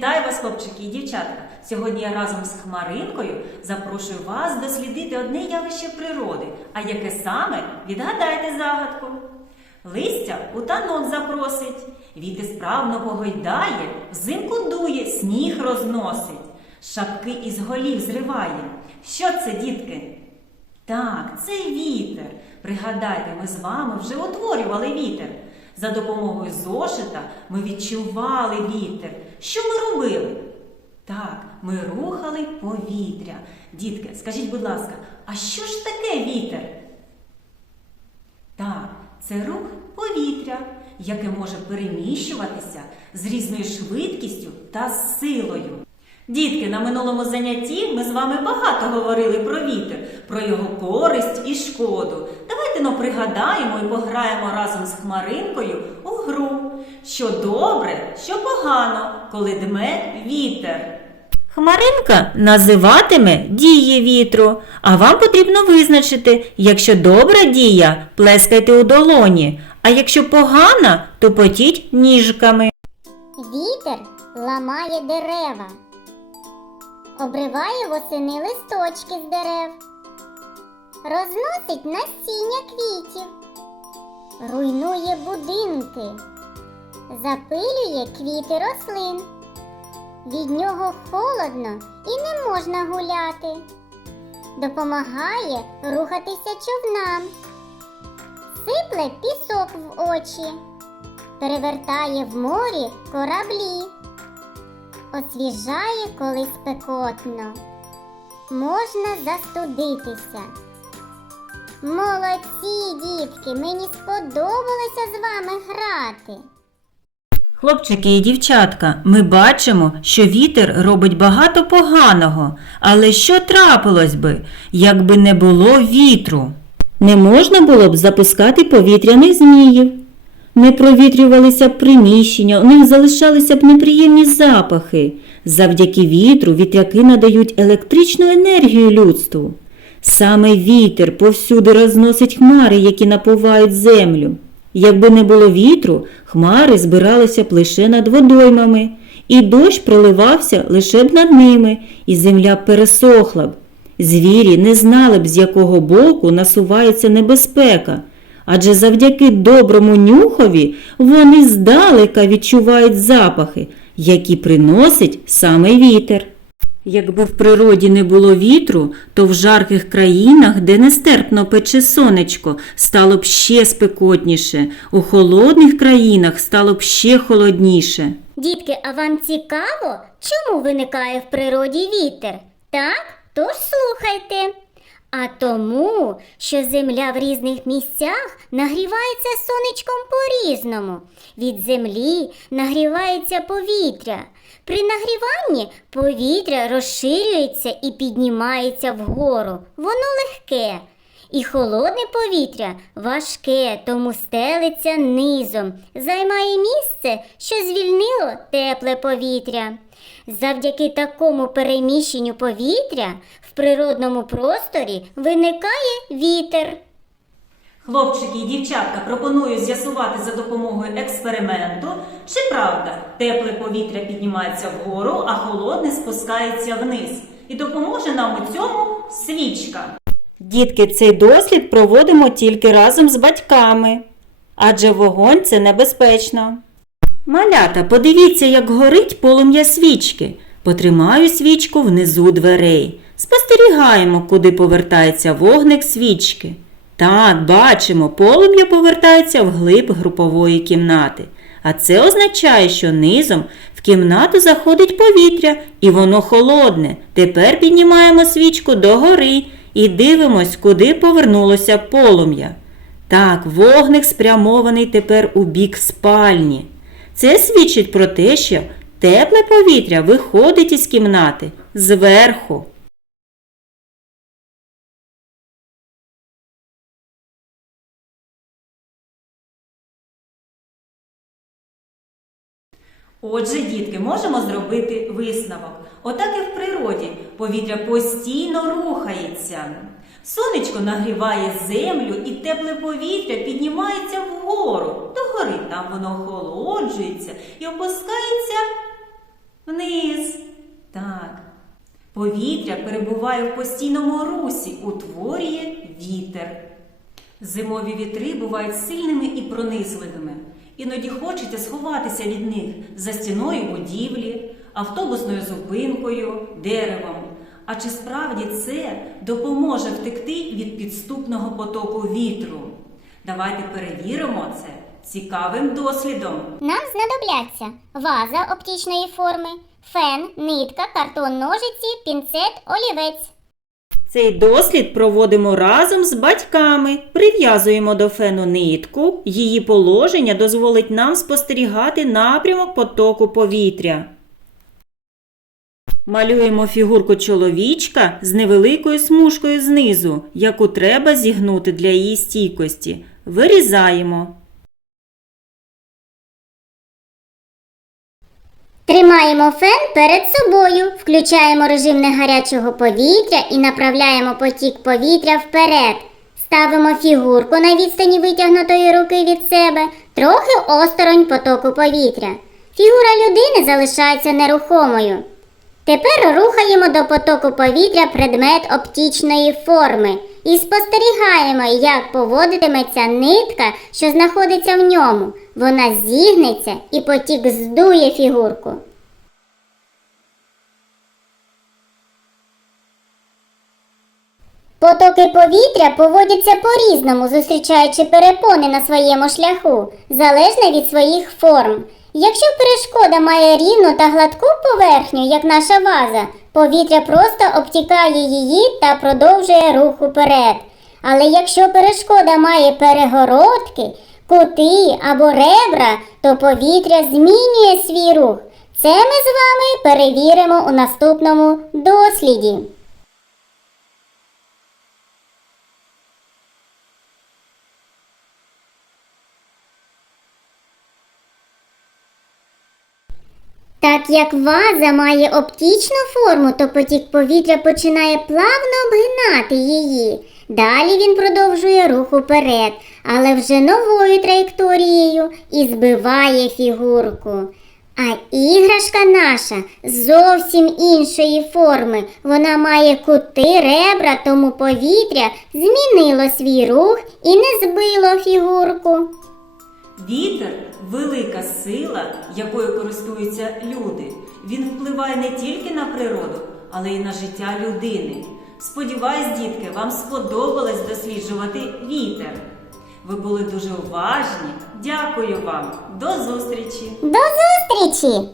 Вітаю вас, хлопчики і дівчатка! Сьогодні я разом з Хмаринкою запрошую вас дослідити одне явище природи. А яке саме відгадайте загадку. Листя у танок запросить, віти справно погойдає, взимку дує, сніг розносить, шапки із голів зриває. Що це, дітки? Так, це вітер. Пригадайте, ми з вами вже утворювали вітер. За допомогою зошита ми відчували вітер. Що ми робили? Так, ми рухали повітря. Дітки, скажіть, будь ласка, а що ж таке вітер? Так, це рух повітря, яке може переміщуватися з різною швидкістю та силою. Дітки, на минулому занятті ми з вами багато говорили про вітер, про його користь і шкоду. Давайте ну, пригадаємо і пограємо разом з Хмаринкою у гру, що добре, що погано, коли дме вітер. Хмаринка називатиме дії вітру, а вам потрібно визначити, якщо добра дія, плескайте у долоні, а якщо погана, то потіть ніжками. Вітер ламає дерева, обриває восени листочки з дерев, розносить насіння квітів, руйнує будинки, запилює квіти рослин. Від нього холодно і не можна гуляти. Допомагає рухатися човнам, сипле пісок в очі перевертає в морі кораблі, освіжає, коли спекотно, можна застудитися. Молодці, дітки, мені сподобалося з вами грати. Хлопчики і дівчатка, ми бачимо, що вітер робить багато поганого, але що трапилось би, якби не було вітру? Не можна було б запускати повітряних зміїв. Не провітрювалися б приміщення, у них залишалися б неприємні запахи. Завдяки вітру вітряки надають електричну енергію людству. Саме вітер повсюди розносить хмари, які напувають землю. Якби не було вітру, хмари збиралися б лише над водоймами, і дощ проливався лише б над ними, і земля пересохла б. Звірі не знали б, з якого боку насувається небезпека, адже завдяки доброму нюхові вони здалека відчувають запахи, які приносить саме вітер. Якби в природі не було вітру, то в жарких країнах, де нестерпно пече сонечко, стало б ще спекотніше, у холодних країнах стало б ще холодніше. Дітки, а вам цікаво, чому виникає в природі вітер? Так? Тож слухайте. А тому, що земля в різних місцях нагрівається сонечком по-різному. Від землі нагрівається повітря. При нагріванні повітря розширюється і піднімається вгору. Воно легке. І холодне повітря важке, тому стелиться низом, займає місце, що звільнило тепле повітря. Завдяки такому переміщенню повітря в природному просторі виникає вітер. Хлопчики і дівчатка пропоную з'ясувати за допомогою експерименту, чи правда тепле повітря піднімається вгору, а холодне спускається вниз. І допоможе нам у цьому свічка. Дітки, цей дослід проводимо тільки разом з батьками, адже вогонь це небезпечно. Малята, подивіться, як горить полум'я свічки. Потримаю свічку внизу дверей. Спостерігаємо, куди повертається вогник свічки. Так, бачимо, полум'я повертається вглиб групової кімнати. А це означає, що низом в кімнату заходить повітря, і воно холодне. Тепер піднімаємо свічку догори і дивимось, куди повернулося полум'я. Так, вогник спрямований тепер у бік спальні. Це свідчить про те, що тепле повітря виходить із кімнати зверху. Отже, дітки, можемо зробити висновок. Отак і в природі повітря постійно рухається. Сонечко нагріває землю і тепле повітря піднімається вгору. Догори там воно охолоджується і опускається Вниз. Так. Повітря перебуває в постійному русі, утворює вітер. Зимові вітри бувають сильними і пронизливими. Іноді хочеться сховатися від них за стіною будівлі, автобусною зупинкою, деревом. А чи справді це допоможе втекти від підступного потоку вітру? Давайте перевіримо це цікавим дослідом. Нам знадобляться ваза оптичної форми, фен, нитка, картон, ножиці, пінцет, олівець. Цей дослід проводимо разом з батьками. Прив'язуємо до фену нитку. Її положення дозволить нам спостерігати напрямок потоку повітря. Малюємо фігурку чоловічка з невеликою смужкою знизу, яку треба зігнути для її стійкості. Вирізаємо. Тримаємо фен перед собою, включаємо режим негарячого повітря і направляємо потік повітря вперед. Ставимо фігурку на відстані витягнутої руки від себе, трохи осторонь потоку повітря. Фігура людини залишається нерухомою. Тепер рухаємо до потоку повітря предмет оптичної форми і спостерігаємо, як поводитиметься нитка, що знаходиться в ньому. Вона зігнеться і потік здує фігурку. Потоки повітря поводяться по-різному, зустрічаючи перепони на своєму шляху, залежно від своїх форм. Якщо перешкода має рівну та гладку поверхню, як наша ваза, повітря просто обтікає її та продовжує рух уперед. Але якщо перешкода має перегородки, кути або ребра, то повітря змінює свій рух. Це ми з вами перевіримо у наступному досліді. Так як ваза має оптичну форму, то потік повітря починає плавно обгинати її. Далі він продовжує рух уперед, але вже новою траєкторією і збиває фігурку. А іграшка наша зовсім іншої форми. Вона має кути ребра, тому повітря змінило свій рух і не збило фігурку. Вітер велика сила, якою користуються люди. Він впливає не тільки на природу, але й на життя людини. Сподіваюсь, дітки, вам сподобалось досліджувати вітер. Ви були дуже уважні. Дякую вам. До зустрічі! До зустрічі!